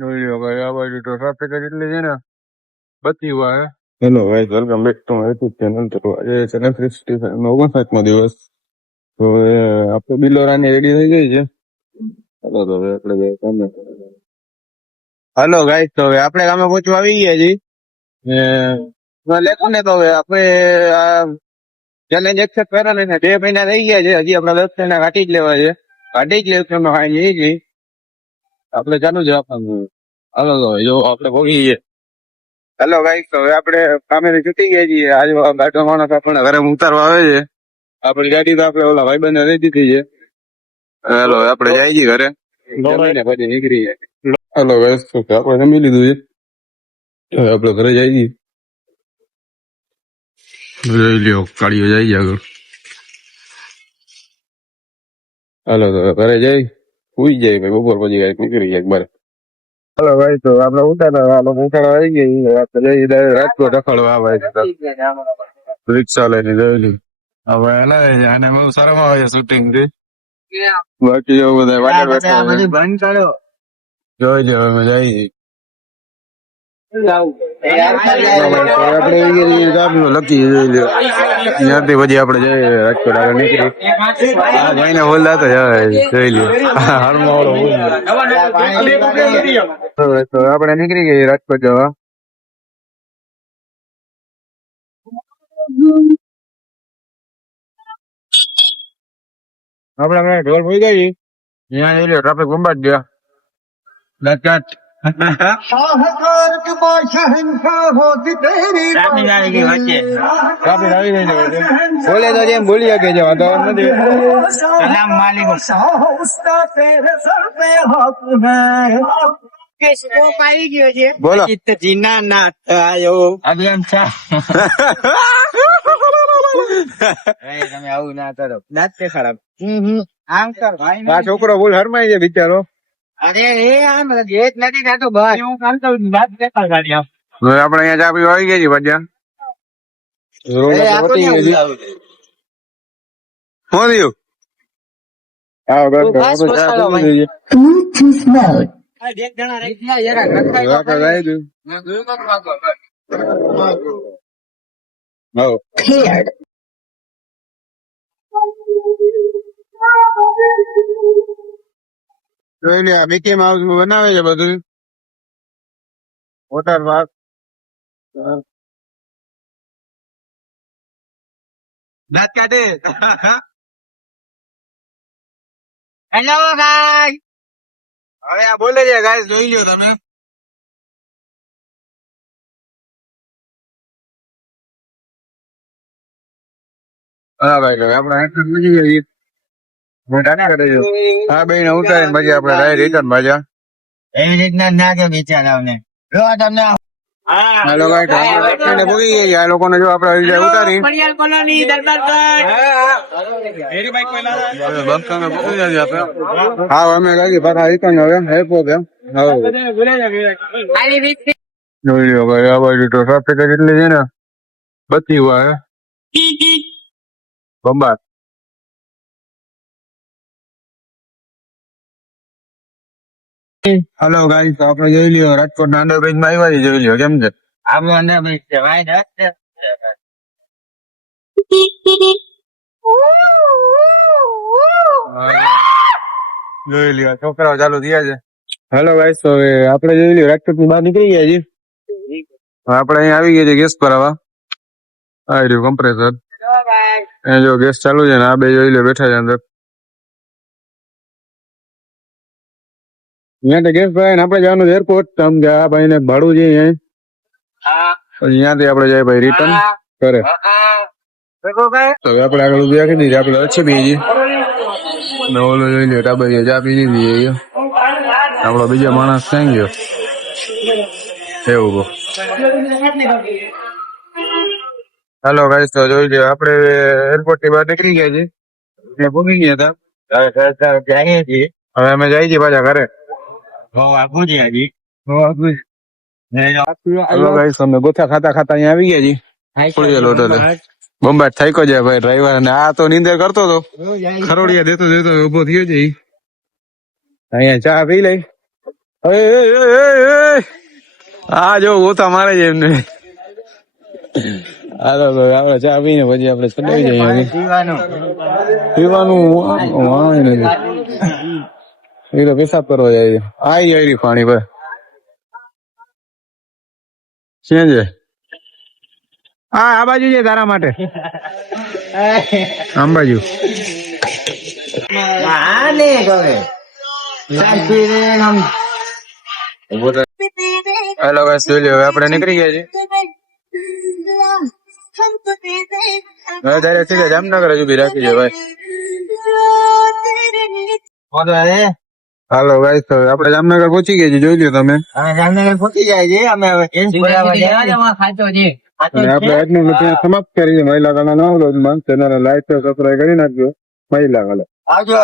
જોઈ લો ભાઈ, આ બાજુ તો ટ્રાફિક જ એટલી છે ને, બધી વાર. Hello guys, welcome back to my YouTube channel. તો આજે છે ને 59મો દિવસ. તો હવે આપણે બિલોરાની રેડી થઈ ગઈ છે. ચાલો તો હવે આપણે કામે. હાલો ગાઈસ, તો હવે આપણે કામે પહોંચવા આવી ગયા છીએ. લેખો ને તો હવે આપણે આ ચેલેન્જ એક્સેપ્ટ કર્યા ને 2 મહિના થઈ ગયા છે. હજી આપણે 10 મહિના કાઢી જ લેવા છે. કાઢી જ લેવું છે ખાઈ જઈ આપણે ચાલુ છે આપવાનું. હાલો તો જો આપણે ભોગી છીએ. હેલો ગાઈસ, તો હવે આપણે કામેથી છૂટી ગયા છીએ. આજે ગાડો માણસ આપણને ઘરે ઉતારવા આવે છે. આપણી ગાડી તો આપણે ઓલા ભાઈબંધને દઈ દીધી છે. હેલો, આપણે જાય છીએ ઘરે, જમીને પછી નીકળી જાય. હેલો ગાઈસ, તો આપણે જમી લીધું છે. હવે આપણે ઘરે જાય છીએ. જોઈ લ્યો, કાળીઓ જાય છે આગળ. હાલો તો ઘરે જઈ સુઈ જાય ભાઈ, બપોર પછી ગાઈસ નીકળી જાય બાર. હાલો ભાઈ, તો આપણે ઉતારવા આવી ગઈ. આપણે જઈએ રાજકોટ રખડવા ભાઈ, રિક્ષા લઈને જોયેલી. હવે આને બહુ શરમ આવે છે શૂટિંગ થી. બાકી જો બધા વાટર બંધ કરો. જોઈ લો અમે જઈએ. આપણે લકી જોઈ લો. ત્યાંથી પછી આપણે જઈએ રાજકોટ આગળ નીકળી. જઈને બોલતા તો જોઈ લો. તો આપણે નીકળી ગઈ રાજકોટ જવા. આપણે ઢોલ ભૂઈ ગઈ. ત્યાં જઈ લો, ટ્રાફિક બંબાટ ગયા. રાજકાટ બોલે તો જેમ બોલી શકે છે, વાંધો નથી. બોલો જીના નાથ આયો અભિયાન છે. તમે આવું ના કરો, દાંત તે ખરાબ. આમ કર ભાઈ, આ છોકરો બોલ હરમાઈ છે બિચારો. અરે એ આમ ગેટ નથી થતો બસ. હું કામ તો વાત દેખા ગાડી આમ. હવે આપણે અહીંયા ચા પીવા આવી ગયા છીએ ભજ્યા. રોડ પર વટી ગઈ. હું થયું? હા બસ Bluetooth mode. આ એક જણા રહી ગયા યાર, રખાઈ ગયું. હા cleared. જોઈ લે, મિકી માઉસ બનાવે છે બધું. Water park. દાંત કાઢે. હેલો ગાઈસ, હવે આ બોલે છે ગાઈસ, જોઈ લ્યો તમે. હા ભાઈ, આપણે હેઠળ મૂકી જઈએ. હા બેન ઉતારીને પછી આપણે રિટર્ન પાછા એવી રીતના ના કે બિચારાઓને ભૂગી ગઈ. આ લોકોને જો આપણે ઉતારી હા અમે ગાડી પાછા રિટર્ન હવે એરપોર્ટ એમ. જોઈ લ્યો ભાઈ, આ બાજુ તો ટ્રાફિક જ એટલી છે ને, બધી વાર બંબાટ. હાલો ગાઈસ, તો આપણે જોઈ લ્યો રાજકોટ ના અંડરબ્રિજ માં આવ્યા જોઈ લ્યો કેમ છે. આપણું અંડરબ્રિજ છે ભાઈ. જોઈ લ્યો છોકરાઓ ચાલુ થયા છે. હેલો ગાઈસ, તો હવે આપણે જોઈ લ્યો રાજકોટ ની બહાર નીકળી ગયા છીએ. આપણે અહીંયા આવી ગયા છે ગેસ ભરાવા. આ રહ્યું કમ્પ્રેસર. અહીંયા જો ગેસ ચાલુ છે ને આ બે જોઈ લ્યો બેઠા છે અંદર. અહીંયા તો ગેસ ભરાય ને આપણે જવાનું એરપોર્ટ. સમજે આ ભાઈ ને ભાડું છે અહીંયાથી આપણે જાય ભાઈ રિટર્ન કરે. હવે આપણે આગળ ઉભી રાખી દીધી. આપણે અચ્છી બીજી ઓલો જોઈ લ્યો ટાબરિયા ચા પી લીધી. આપણો બીજો માણસ ક્યાં ગયો એવું. હાલો ગાઈસ, તો જોઈ લ્યો આપણે એરપોર્ટ ની બહાર નીકળી ગયા છીએ. એટલે ભૂગી ગયા હતા. હવે અમે જઈએ છીએ પાછા ઘરે. અમે ગોથા ખાતા ખાતા અહીંયા આવી ગયા છીએ. બંબાટ થાક્યો જાય ભાઈ ડ્રાઈવર. અને આ તો નીંદર કરતો હતો, ખરોડિયા દેતો દેતો ઉભો થયો છે. અહીંયા ચા પી લઈ હા જો હું તમારે જ એમને હાલો આપડે ચા પીને પછી આપડે ચડાવી જઈએ પીવાનું વાણ નથી એ તો પેશાબ કરવા જાય આવી પાણી ભાઈ છે છે હા આ બાજુ છે તારા માટે આમ બાજુ હેલો ગાઈસ જોઈ લો હવે આપણે નીકળી ગયા છીએ હવે ત્યારે સીધા જામનગર જ ઉભી રાખી છે ભાઈ હાલો ગાઈસ હવે આપણે જામનગર પહોંચી ગયા છીએ જોઈ લો તમે જામનગર પહોંચી જાય છે અમે હવે અને આપણે આજનું ત્યાં સમાપ્ત કરીએ મહિલા કલા નવલોજમાં ચેનલ લાઈક સબસ્ક્રાઈબ કરી નાખજો મહિલા કલા આવજો